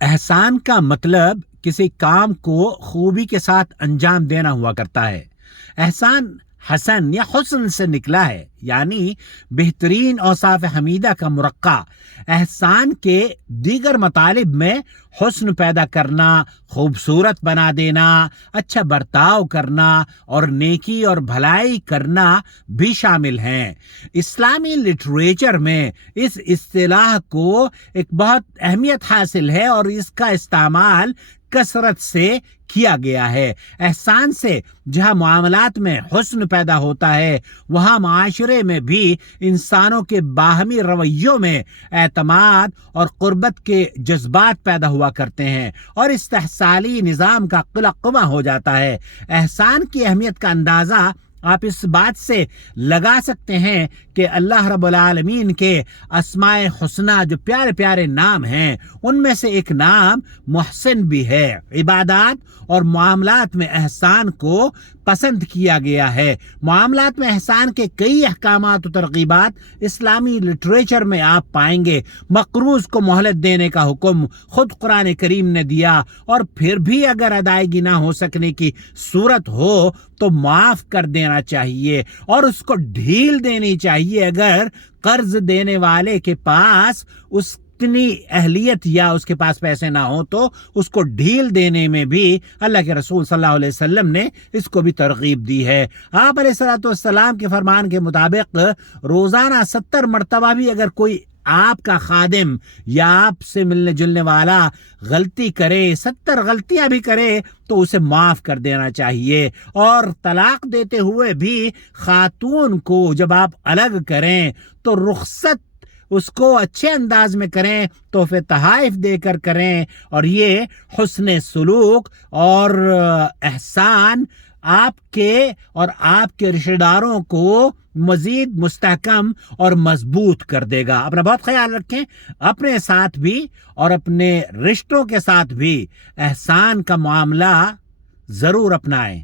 احسان کا مطلب کسی کام کو خوبی کے ساتھ انجام دینا ہوا کرتا ہے۔ احسان حسن یا حسن سے نکلا ہے، یعنی بہترین اوصاف حمیدہ کا مرقع۔ احسان کے دیگر مطالب میں حسن پیدا کرنا، خوبصورت بنا دینا، اچھا برتاؤ کرنا اور نیکی اور بھلائی کرنا بھی شامل ہیں۔ اسلامی لٹریچر میں اس اصطلاح کو ایک بہت اہمیت حاصل ہے اور اس کا استعمال کثرت سے کیا گیا ہے۔ احسان سے جہاں معاملات میں حسن پیدا ہوتا ہے، وہاں معاشرے میں بھی انسانوں کے باہمی رویوں میں اعتماد اور قربت کے جذبات پیدا ہوا کرتے ہیں اور استحصالی نظام کا قلقمہ ہو جاتا ہے۔ احسان کی اہمیت کا اندازہ آپ اس بات سے لگا سکتے ہیں کہ اللہ رب العالمین کے اسماء حسنہ جو پیارے پیارے نام ہیں، ان میں سے ایک نام محسن بھی ہے۔ عبادات اور معاملات میں احسان کو پسند کیا گیا ہے۔ معاملات میں احسان کے کئی احکامات و ترغیبات اسلامی لٹریچر میں آپ پائیں گے۔ مقروض کو مہلت دینے کا حکم خود قرآن کریم نے دیا، اور پھر بھی اگر ادائیگی نہ ہو سکنے کی صورت ہو تو معاف کر دینا چاہیے اور اس کو ڈھیل دینی چاہیے۔ اگر قرض دینے والے کے پاس اتنی اہلیت یا اس کے پاس پیسے نہ ہو تو اس کو ڈھیل دینے میں بھی اللہ کے رسول صلی اللہ علیہ وسلم نے اس کو بھی ترغیب دی ہے۔ آپ علیہ الصلوۃ والسلام کے فرمان کے مطابق روزانہ 70 مرتبہ بھی اگر کوئی آپ کا خادم یا آپ سے ملنے جلنے والا غلطی کرے، 70 غلطیاں بھی کرے، تو اسے معاف کر دینا چاہیے۔ اور طلاق دیتے ہوئے بھی خاتون کو جب آپ الگ کریں تو رخصت اس کو اچھے انداز میں کریں، تحفے تحائف دے کر کریں، اور یہ حسن سلوک اور احسان آپ کے اور آپ کے رشتہ داروں کو مزید مستحکم اور مضبوط کر دے گا۔ اپنا بہت خیال رکھیں، اپنے ساتھ بھی اور اپنے رشتوں کے ساتھ بھی احسان کا معاملہ ضرور اپنائیں۔